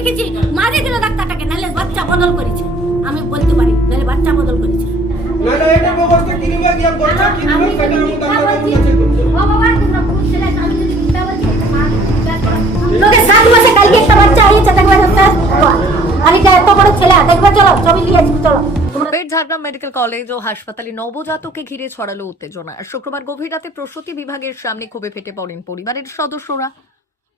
দেখেছি মারি দিল ডাক্তারটাকে, নাহলে বাচ্চা বদল করেছে। আমি বলতে পারি নাহলে বাচ্চা বদল করেছে। না না এটা ব্যবস্থা কি নিবে কি বাচ্চা কি নিবে সেটা আমি ডাক্তার বলছি। ও বাবা তোমরা পুরো ছেলে আমি যদি মিথ্যা বলছি লোকে 7 মাসে কালকে একটা বাচ্চা হয়েছে দেখবে আমি এত বড় ছেলে দেখবে চলো ছবি নিয়ে আসি চলো। পেট ঝাড়গ্রাম মেডিকেল কলেজ ও হাসপাতালে নবজাতককে ঘিরে ছড়ালো উত্তেজনা। শুক্রবার গভীর রাতে প্রসূতি বিভাগের সামনে ক্ষোভে ফেটে পড়েন পরিবারের সদস্যরা।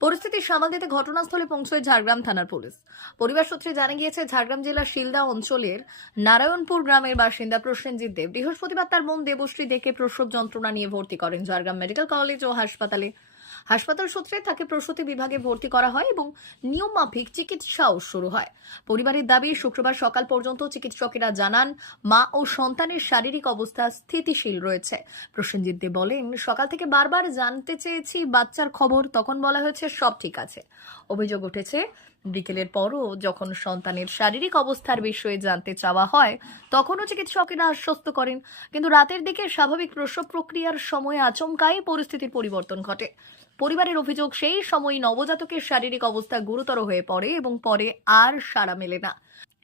পরিস্থিতি সামাল দিতে ঘটনাস্থলে পৌঁছয় ঝাড়গ্রাম থানার পুলিশ। পরিবার সূত্রে জানা গিয়েছে, ঝাড়গ্রাম জেলার শিলদা অঞ্চলের নারায়ণপুর গ্রামের বাসিন্দা প্রসেনজিৎ দেব বৃহস্পতিবার তার বোন দেবশ্রী দেখে প্রসব যন্ত্রণা নিয়ে ভর্তি করেন ঝাড়গ্রাম মেডিকেল কলেজ ও হাসপাতালে। হাসপাতাল সূত্রে তাকে প্রসূতি বিভাগে ভর্তি করা হয় এবং নিয়ম মাফিক চিকিৎসাও শুরু হয়। পরিবারের দাবি, শুক্রবার সকাল পর্যন্ত চিকিৎসকেরা জানান মা ও সন্তানের শারীরিক অবস্থা স্থিতিশীল রয়েছে। প্রসেনজিৎ দেব বলেন, সকাল থেকে বারবার জানতে চেয়েছি বাচ্চার খবর, তখন বলা হয়েছে সব ঠিক আছে। অভিযোগ উঠেছে বিকেলের পরও যখন সন্তানের শারীরিক অবস্থার বিষয়ে জানতে চাওয়া হয় তখনও চিকিৎসকেরা আশ্বস্ত করেন, কিন্তু রাতের দিকে স্বাভাবিক প্রসব প্রক্রিয়ার সময় আচমকাই পরিস্থিতির পরিবর্তন ঘটে। পরিবারের অভিযোগ, সেই সময় নবজাতকের শারীরিক অবস্থা গুরুতর হয়ে পড়ে এবং পরে আর সাড়া মেলে না।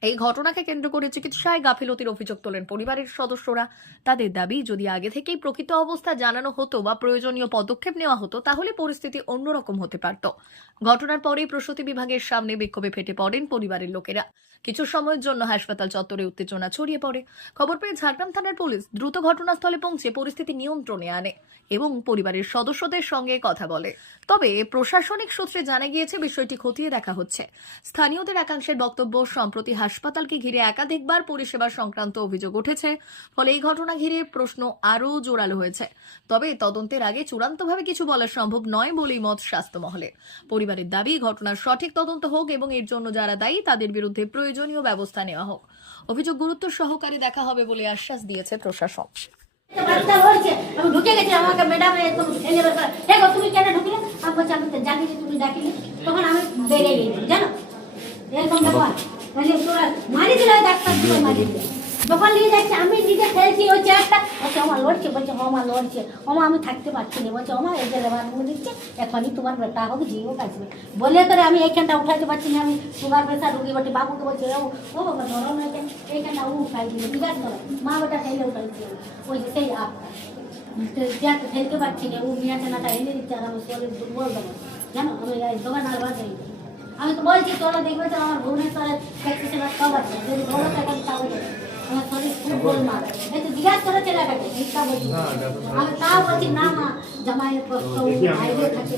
এই ঘটনাকে কেন্দ্র করে চিকিৎসায় গাফিলতির অভিযোগ তোলেন পরিবারের সদস্যরা। তাদের দাবি, যদি আগে থেকেই প্রকৃত অবস্থা জানানো হতো বা প্রয়োজনীয় পদক্ষেপ নেওয়া হতো তাহলে পরিস্থিতি অন্যরকম হতে পারত। ঘটনার পরেই প্রসূতি বিভাগের সামনে বিক্ষোভে ফেটে পড়েন পরিবারের লোকেরা। কিছু সময়ের জন্য হাসপাতাল চত্বরে উত্তেজনা ছড়িয়ে পড়ে। খবর পেয়ে ঝাড়গ্রাম থানার পুলিশ দ্রুত ঘটনাস্থলে পৌঁছে পরিস্থিতি নিয়ন্ত্রণে আনে এবং পরিবারের সদস্যদের সঙ্গে কথা বলে। তবে প্রশাসনিক সূত্রে জানা গিয়েছে বিষয়টি খতিয়ে দেখা হচ্ছে। স্থানীয়দের একাংশের বক্তব্য, সম্প্রতি হাসপাতালকে ঘিরে একাধিকবার পরিষেবা সংক্রান্ত অভিযোগ উঠেছে, ফলে এই ঘটনা ঘিরে প্রশ্ন আরও জোরালো হয়েছে। তবে তদন্তের আগে চূড়ান্তভাবে কিছু বলা সম্ভব নয় বলেই মত স্বাস্থ্য মহলে। পরিবারের দাবি, ঘটনার সঠিক তদন্ত হোক এবং এর জন্য যারা দায়ী তাদের বিরুদ্ধে প্রয়োজনীয় ব্যবস্থা নেওয়া হোক। অভিযোগ গুরুত্ব সহকারে দেখা হবে বলে আশ্বাস দিয়েছে প্রশাসন। বাচ্চা হয়েছে, আমি ঢুকে গেছি, আমাকে ম্যাডাম একদম ঠেলে বের করে, দেখো তুমি কেন ঢুকলে? আমি বলছি আমি তো জানি যে তুমি ডাকিলে, তখন আমি বেরিয়ে গেছি জানো এরকম ব্যাপার। তাহলে তোরা মারি দিল ডাক্তার, তুই মারি দিল। যখন নিয়ে যাচ্ছে আমি নিজে খেলছি ওই চেয়ারটা, বলছে আমার লড়ছে, বলছে আমার লড়ছে, আমার আমি থাকতে পারছি না, বলছে আমার এই যে লেবার দিচ্ছে এখনই তোমার বেটা হোক জি হোক আসবে বলে করে আমি এইখানটা উঠাইতে পারছি না। আমি সুগার প্রেশার রুগী বটে, বাবুকে বলছে ও বাবা ধরো না, এইখানটা ও উঠাই দিল, বিরাট ধরো মা বেটা খেলে উঠাইছে ওই যে সেই আপ চেয়ারটা ফেলতে পারছি না, ও মিয়া চেনাটা এনে দিচ্ছে আর আমি শরীর দুর্বল দেবো জানো। আমি দোকান আর বাদ যাই, আমি তো বলছি তোরা দেখবে তো আমার ভুবনেশ্বরের প্র্যাকটিশনার সব আছে, যদি বড় টাকা তাও দেবে। আমার শরীর খুব গোলমাল, এই তো জিজ্ঞাসা করে ছেলেটাকে মিথ্যা বলছি। আমি তাও বলছি না মা, জামাইয়ের কষ্ট বাইরে থাকে,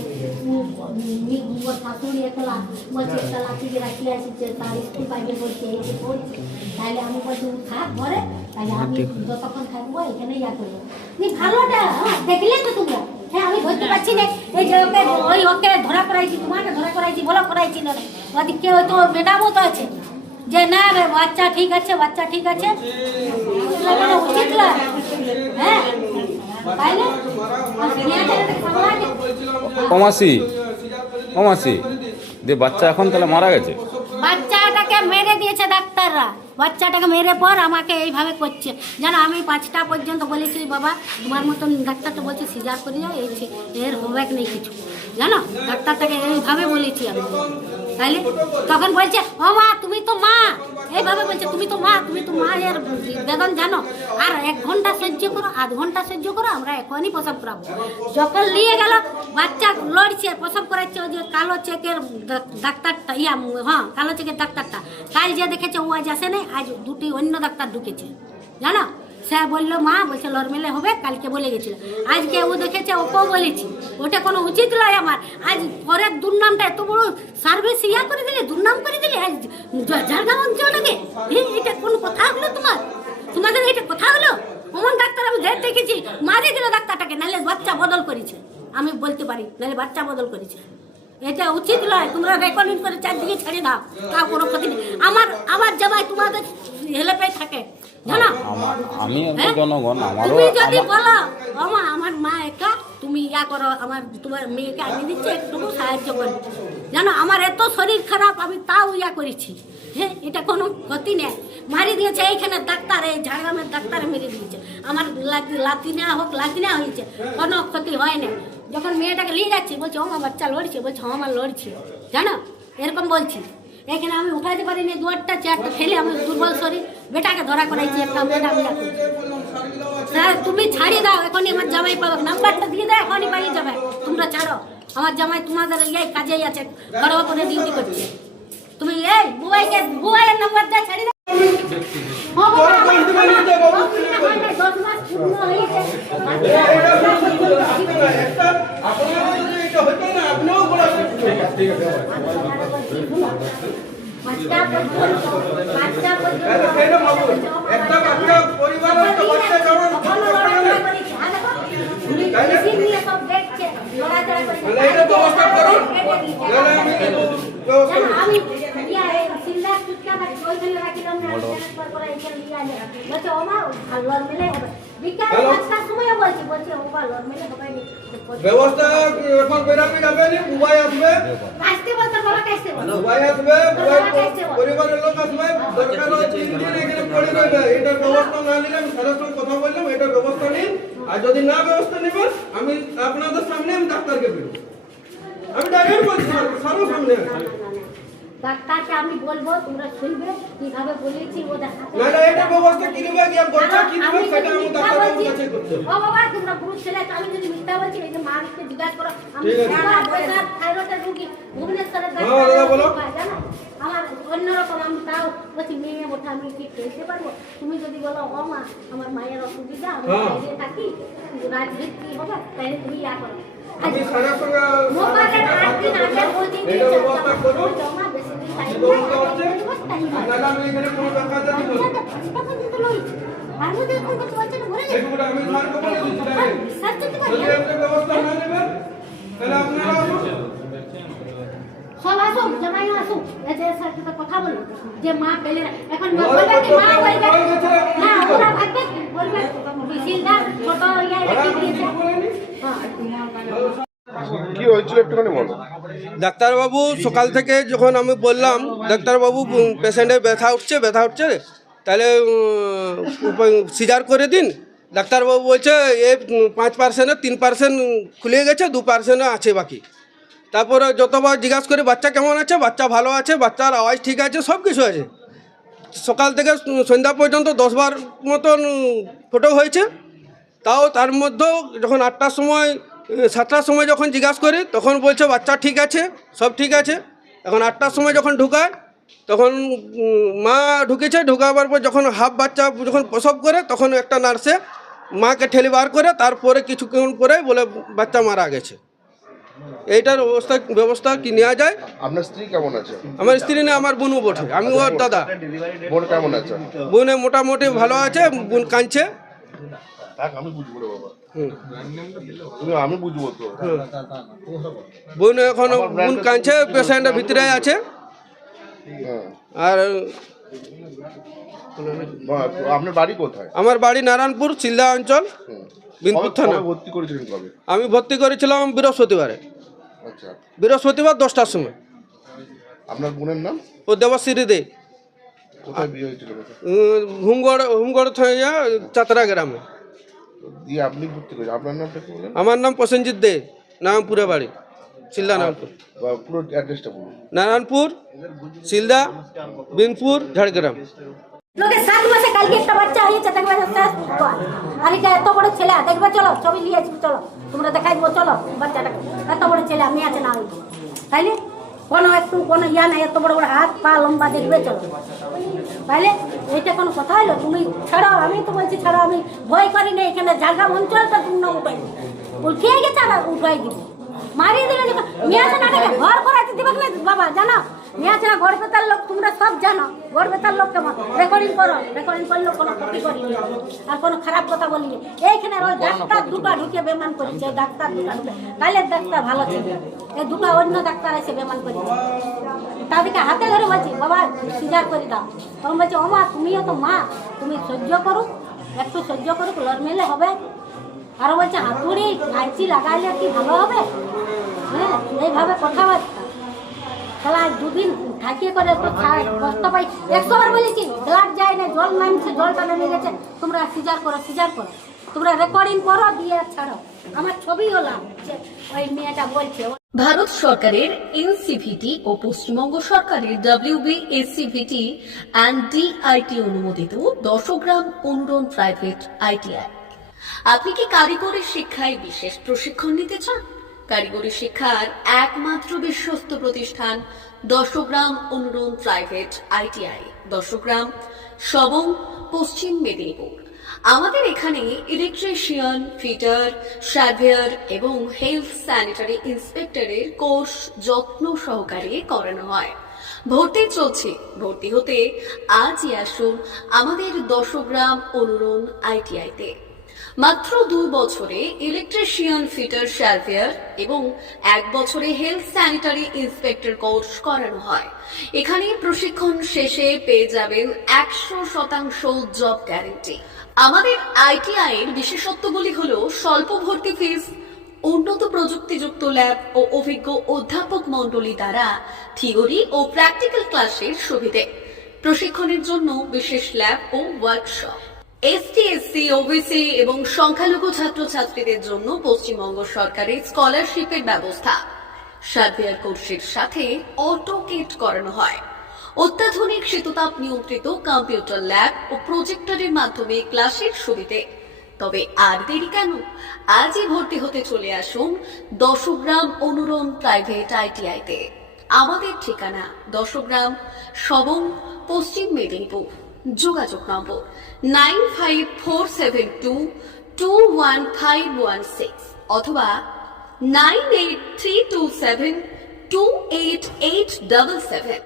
শাশুড়ি একলা বলছে একটা লাঠিকে রাখি আসছে, তার স্কুল পাইবে বলছে এই যে পড়ছে, তাহলে আমি বলছি থাক ঘরে, তাহলে আমি যতক্ষণ থাকবো এখানে ইয়া করবো। ভালোটা দেখলে তো তোমরা, হ্যাঁ আমি ধরতে পারছি না, এই যে ওকে ওই ওকে ধরা করাইছি, তোমাকে ধরা করাইছি, বলো করাইছি না, ওদিকে হয়তো ম্যাডামও তো আছে যে না রে বাচ্চা ঠিক আছে, বাচ্চা ঠিক আছে, উচিত নয় হ্যাঁ তাইলে ও মাসি যে বাচ্চা এখন তাহলে মারা গেছে? বাচ্চাটাকে মেরে দিয়েছে ডাক্তাররা, বাচ্চাটাকে মেরে পর আমাকে এইভাবে করছে জানো। আমি 5টা পর্যন্ত বলেছি বাবা তোমার মতন ডাক্তার তো বলছে সিজার করে যাও, এর হবে নেই কিছু জানো, ডাক্তারটাকে এইভাবে বলেছি আমি। তাইলে তখন বলছে ও মা তুমি তো মা, এইভাবে বলছে তুমি তো মা, তুমি তো মা এর বেদন জানো, আর 1 ঘন্টা সহ্য করো, আধ ঘন্টা সহ্য করো, আমরা এখনই প্রসব করাবো। যখন নিয়ে গেল বাচ্চা লড়ছে, প্রসব করাচ্ছে ওই যে কালো চেকের ডাক্তারটা, হ্যাঁ কালো চেকের ডাক্তারটা, কাল যে দেখেছে ও আজ আসে নাই, আজ 2টি অন্য ডাক্তার ঢুকেছে জানো। সে বললো মা বলছে নর্মেলে হবে, কালকে বলে গেছিল, আজকে ও দেখেছে ওকেও বলেছি, ওটা কোনো উচিত নয় আমার। আজ পরের দুর্নামটা এত বড় সার্ভিস ইয়া করে দিলে, দুর্নাম করে দিলে আজ ঝাড়গ্রাম অঞ্চলটাকে, এটা কোন কথা হলো তোমাদের এটা কথা হলো? অমন ডাক্তার আমি দেখেছি মারি দিল ডাক্তারটাকে, নাহলে বাচ্চা বদল করেছে, আমি বলতে পারি নাহলে বাচ্চা বদল করেছে। এটা উচিত নয়, তোমরা রেকর্ডিং করে চারদিকে ছেড়ে দাও, তাও কোনো ক্ষতি নেই। আমার জামাই তোমাদের হেল্পে থাকে জানো। তুমি যদি বলো আমার মা একা, তুমি ইয়া করো, তোমার মেয়েকে আনিয়ে দিচ্ছে, একটু সাহায্য করবে জানো। আমার এত শরীর খারাপ, আমি তাও ইয়া করেছি, হ্যাঁ এটা কোনো ক্ষতি নেই। মারি দিয়েছে এইখানে ডাক্তার, এই ঝাড়গ্রামের ডাক্তার মেরে দিয়েছে, আমার লাথি নেওয়া হোক, লাথি নেওয়া হয়েছে, কোনো ক্ষতি হয় না। যখন মেয়েটাকে নিয়ে যাচ্ছি বলছে ও আমার বাচ্চা লড়ছে, বলছে আমার লড়ছে জানো, এরকম বলছি। এখানে আমি উঠাইতে পারিনি, দুয়ারটা চেয়ারটা ঠেলে আমি দুর্বল শরীর বেটাকে ধরা করাইছি একটা মেয়েটা মিলা করে। স্যার তুমি ছাড়ি দাও, এখনই আমার জামাই পাবে, নাম্বারটা দিয়ে দাও, এখনই পালিয়ে যাবে, তোমরা ছাড়ো আমার জামাই তোমাদের এই কাজেই আছে, ঘর করে ডিউটি করছে। তুমি এই বুয়াইয়ের নাম্বার দিয়ে ছাড়ি দাও। হ্যাঁ বাবা, আমার 10 মাস পূর্ণ হয়েছে। আমি ব্যবস্থা এখন বেরামি যাবে না, উবাই আসবে, উবাই আসবে, পরিবারের লোক আসবে, দরকার হয় 3 দিন এখানে পড়ে রইবে। এটার ব্যবস্থা না নিলে আমি স্যারের সঙ্গে কথা বললাম, এটার ব্যবস্থা নিন, আর যদি না ব্যবস্থা নেবেন আমি আপনাদের সামনে আমি ডাক্তারকে বেরোবো, আমি ডাইরেক্ট বলছি স্যারের সামনে। ডাক্তারকে আমি বলবো, তোমরা শুনবে কিভাবে বলেছি ও দেখা। না না, এটা ব্যবস্থা কি নেবে, কি বলছে কি নেবে সেটা আমি ডাক্তারবাবুর কাছে করতে হবে। ও বাবা, তোমরা পুরুষ ছেলে, আমি যদি মিথ্যা বলছি এই যে মাকে জিজ্ঞাসা করো। আমি ঠিক আছে। সারা বছর থাইরয়েডের রোগী ভুবনেশ্বরে হ্যাঁ, দাদা বলো। জানো আমার অন্যরকম, আমি তাও বলছি মেয়ে ওঠা আমি কি খেতে পারবো। তুমি যদি বলো ও মা আমার মায়ের অসুবিধা, আমি হ্যাঁ। বাইরে থাকি, রাজনীতি কি হবে, তাহলে তুমি ইয়া করো। আমি স্যারের সঙ্গে মোবাইলের 8 দিন আগে বলছি এটা ব্যবস্থা করো, জমা বেশি দিন টাইম ব্যবস্থা হচ্ছে, নাই। আপনারা আমি এখানে কোনো ব্যাপার জানি না, এগুলো আমি স্যারকে বলে দিচ্ছি ডাইরেক্ট। যদি একটা ব্যবস্থা না নেবেন তাহলে আপনারা আসুন। সব আসুক, জামাইও আসুক, এদের সাথে তো কথা বলুন যে মা পেলে এখন মা বলবে কি মা বলবে না, ওরা ভাববে কি বলবে মিছিলদার ছোট ইয়া রেখে দিয়েছে। কি হয়েছিল একটুখানি বলো। ডাক্তারবাবু সকাল থেকে যখন আমি বললাম ডাক্তারবাবু পেশেন্টের ব্যথা উঠছে তাহলে সিজার করে দিন, ডাক্তারবাবু বলছে এ 5%-এ 3% খুলে গেছে, 2% আছে বাকি। তারপরে যতবার জিজ্ঞাসা করি বাচ্চা কেমন আছে, বাচ্চা ভালো আছে, বাচ্চার আওয়াজ ঠিক আছে, সব কিছু আছে। সকাল থেকে সন্ধ্যা পর্যন্ত 10 বার মতন ফটো হয়েছে, তাও তার মধ্যেও যখন 8টার সময় 7টার সময় যখন জিজ্ঞাসা করি তখন বলছে বাচ্চা ঠিক আছে, সব ঠিক আছে। এখন 8টার সময় যখন ঢুকায় তখন মা ঢুকেছে, ঢুকাবার পর যখন হাফ বাচ্চা যখন প্রসব করে তখন একটা নার্সে মাকে ঠেলে বার করে, তারপরে কিছুক্ষণ পরে বলে বাচ্চা মারা গেছে। এইটার ব্যবস্থা কি নেওয়া যায়? আপনার স্ত্রী কেমন আছে? আমার স্ত্রী না, আমার বোনও বটে, আমি ওর দাদা। বোন কেমন আছে? বোনে মোটামুটি ভালো আছে, বোন কাঁদছে। আমি বুঝবো রে বাবা, আমি বুঝবো তো। বোন এখন বোন কাঁদছে, পেশেন্টের ভিতরে আছে। হ্যাঁ। আর আপনার বাড়ি কোথায়? আমার বাড়ি নারায়ণপুর শিলদা অঞ্চল, বিনপুর থানা। কবে ভর্তি করেছিলেন কবে? আমি ভর্তি করেছিলাম বৃহস্পতিবারে, আচ্ছা। বৃহস্পতিবার 10টার সময়। আপনার বোনের নাম? ও দেবশ্রী দে, কোথায় বিয়ে হয়েছিল? হুমগড় থানা, চাতরা গ্রামে। দিয়ে আপনি ভর্তি করেছেন, আপনার নামটা কি বলেন? আমার নাম প্রসেনজিৎ দে, নারায়ণপুরে বাড়ি, শিলদা নারায়ণপুর। পুরো অ্যাড্রেসটা বলুন। নারায়ণপুর, শিলদা, বিনপুর, ঝাড়গ্রাম। লোকের 7 মাসে কালকে একটা বাচ্চা হয়েছে, দেখবে আর এটা এত বড় ছেলে, দেখবে চলো ছবি নিয়ে আসবো, চলো তোমরা দেখাই দেবো, চলো বাচ্চাটাকে। এত বড় ছেলে আমি আছে না হয়েছে, তাইলে কোনো ইয়া নাই, এত বড় বড় হাত পা লম্বা, দেখবে চলো। তাইলে এইটা কোনো কথা হলো? তুমি ছাড়াও, আমি তো বলছি ছাড়াও, আমি ভয় করি না। এখানে ঝাড়গ্রাম অঞ্চলটা তুমি উঠাই উঠিয়ে গেছে, আর উঠাই দিব, মারিয়ে দিলে মেয়ে আছে না, ঘর করাতে দিবে না বাবা, জানো মেয়ে আছে না, ঘর বেতার লোক তোমরা সব জানো, ঘর বেতার লোক কেমন রেকর্ডিং করো, রেকর্ডিং করলেও কোনো ক্ষতি করিনি আর কোনো খারাপ কথা বলিনি। এইখানে ওই ডাক্তার দুটা ঢুকে বেমান করেছে, ডাক্তার দুটা ঢুকে, কালের ডাক্তার ভালো ছিল, এই দুটা অন্য ডাক্তার এসে বেমান করেছে। তাদেরকে হাতে ধরে বলছি বাবা সিজার করে দাও, তখন বলছে ও মা তুমিও তো মা, তুমি সহ্য করুক, একটু সহ্য করুক, লড়মেলে হবে। আরো বলছে হাতুড়ি কাঁচি লাগাইলে কি ভালো হবে? হ্যাঁ, এইভাবে কথাবার্তা। তাহলে 2 দিন থাকিয়ে করে একটু কষ্ট পাই। 100 বার বলেছি ব্লাড যায় না, জল নামছে, জলটা নেমে গেছে, তোমরা সিজার করো, সিজার করো। তোমরা রেকর্ডিং করো দিয়ে ছাড়ো, আমার ছবিও লাগছে, ওই মেয়েটা বলছে। ভারত সরকারের এনসিভিটি ও পশ্চিমবঙ্গ সরকারের WBSCVT অ্যান্ড DIT অনুমোদিত 10 গ্রাম অনুরণ প্রাইভেট ITI। আপনি কি কারিগরি শিক্ষায় বিশেষ প্রশিক্ষণ নিতে চান? কারিগরি শিক্ষার একমাত্র বিশ্বস্ত প্রতিষ্ঠান 10 গ্রাম অনুরণ প্রাইভেট ITI, 10 গ্রাম, সবং, পশ্চিম মেদিনীপুর। আমাদের এখানে ইলেকট্রিশিয়ান, ফিটার, সার্ভেয়ার এবং হেলথ স্যানিটারি ইন্সপেক্টরের কোর্স যত্ন সহকারে করানো হয়। ভর্তি চলছে। ভর্তি হতে আজই আসুন আমাদের 10 গ্রাম অনুরণ ITI-তে। মাত্র 2 বছরে ইলেকট্রিশিয়ান, ফিটার, সার্ভেয়ার এবং 1 বছরে হেলথ স্যানিটারি ইন্সপেক্টর কোর্স করানো হয়। এখানে প্রশিক্ষণ শেষে পেয়ে যাবেন 100% জব গ্যারান্টি। আমাদের ITI এর বিশেষত্বগুলি হলো স্বল্প ভর্তি ফিস, উন্নত প্রযুক্তিযুক্ত ল্যাব ও অভিজ্ঞ অধ্যাপক মণ্ডলী দ্বারা থিওরি ও প্র্যাকটিক্যাল ক্লাসের সুবিধে, প্রশিক্ষণের জন্য বিশেষ ল্যাব ও ওয়ার্কশপ, ST, SC, OBC এবং সংখ্যালঘু ছাত্রছাত্রীদের জন্য পশ্চিমবঙ্গ সরকারের স্কলারশিপের ব্যবস্থা। সার্ভেয়ার কোর্সের সাথে অটোকেট করানো হয়। অত্যাধুনিক শীততাপ নিয়ন্ত্রিত কম্পিউটার ল্যাব ও প্রজেক্টরের মাধ্যমে ক্লাসের সুবিধে। তবে আর দেরি কেন? আজই ভর্তি হতে চলে আসুন 10 গ্রাম অনুরণ প্রাইভেট ITI-তে। আমাদের ঠিকানা 10 গ্রাম, সবং, পশ্চিম মেদিনীপুর। যোগাযোগ নম্বর 9547221516 অথবা 9832728877।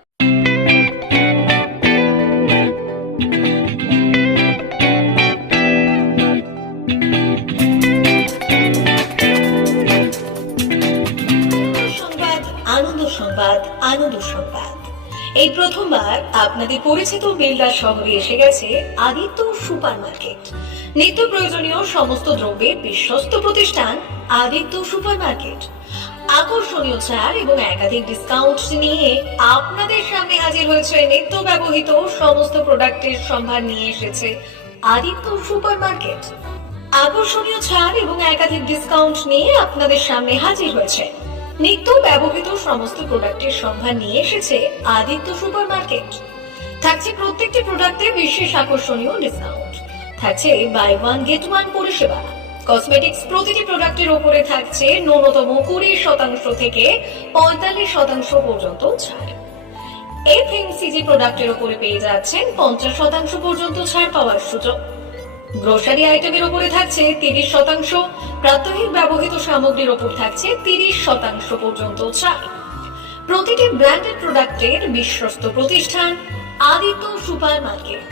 আনন্দ সংবাদ, আনন্দ সংবাদ। এই প্রথমবার আপনাদের পরিচিত বেলদা শহরে এসে গেছে আদিত্য সুপার মার্কেট। নিত্য প্রয়োজনীয় সমস্ত দ্রব্যের বিশ্বস্ত প্রতিষ্ঠান আদিত্য সুপার মার্কেট। আকর্ষণীয় ছাড় এবং একাধিক ডিসকাউন্ট নিয়ে আপনাদের সামনে হাজির হয়েছে। নিত্য ব্যবহৃত সমস্ত প্রোডাক্টের সম্ভার নিয়ে এসেছে আদিত্য সুপার মার্কেট। আকর্ষণীয় ছাড় এবং একাধিক ডিসকাউন্ট নিয়ে আপনাদের সামনে হাজির হয়েছে। নিত্য ব্যবহৃত সমস্ত প্রোডাক্টের সম্ভার নিয়ে এসেছে আদিত্য সুপার মার্কেট। থাকছে প্রত্যেকটি প্রোডাক্টে বিশেষ আকর্ষণীয় ডিসকাউন্ট। থাকছে বাই ওয়ান গেট ওয়ান পরিষেবা। কসমেটিক্স প্রতিটি প্রোডাক্টের উপরে থাকছে ন্যূনতম 20% থেকে 45% পর্যন্ত ছাড়। FMCG প্রোডাক্টের উপরে পেয়ে যাচ্ছেন 50% পর্যন্ত ছাড় পাওয়ার সুযোগ। গ্রোসারি আইটেমের উপরে থাকছে 30%, প্রাত্যহিক ব্যবহৃত সামগ্রীর উপর থাকছে 30% পর্যন্ত ছাড়। প্রতিটি ব্র্যান্ডেড প্রোডাক্টের বিশ্বস্ত প্রতিষ্ঠান আদিত্য সুপার মার্কেট।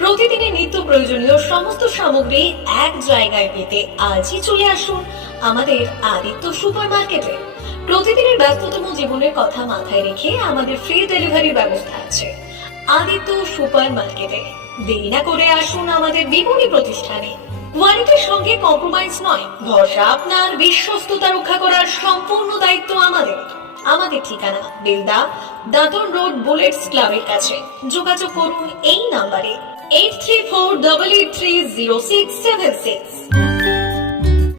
প্রতিদিনের নিত্য প্রয়োজনীয় সমস্ত সামগ্রী এক জায়গায় পেতে আজই চলে আসুন আমাদের আদিত্য সুপার মার্কেটে। প্রতিদিনের ব্যস্ততম জীবনের কথা মাথায় রেখে আমাদের ফ্রি ডেলিভারির ব্যবস্থা আছে আদিত্য সুপার মার্কেটে। দেরি না করে আসুন আমাদের বিপণী প্রতিষ্ঠানে। কোয়ালিটির সঙ্গে কম্প্রোমাইজ নয়, ভরসা আপনার, বিশ্বস্ততা রক্ষা করার সম্পূর্ণ দায়িত্ব আমাদের। আমাদের ঠিকানা বেলদা, দাদন রোড, বুলেটস ক্লাবের কাছে। যোগাযোগ করুন এই নাম্বারে 8348830676।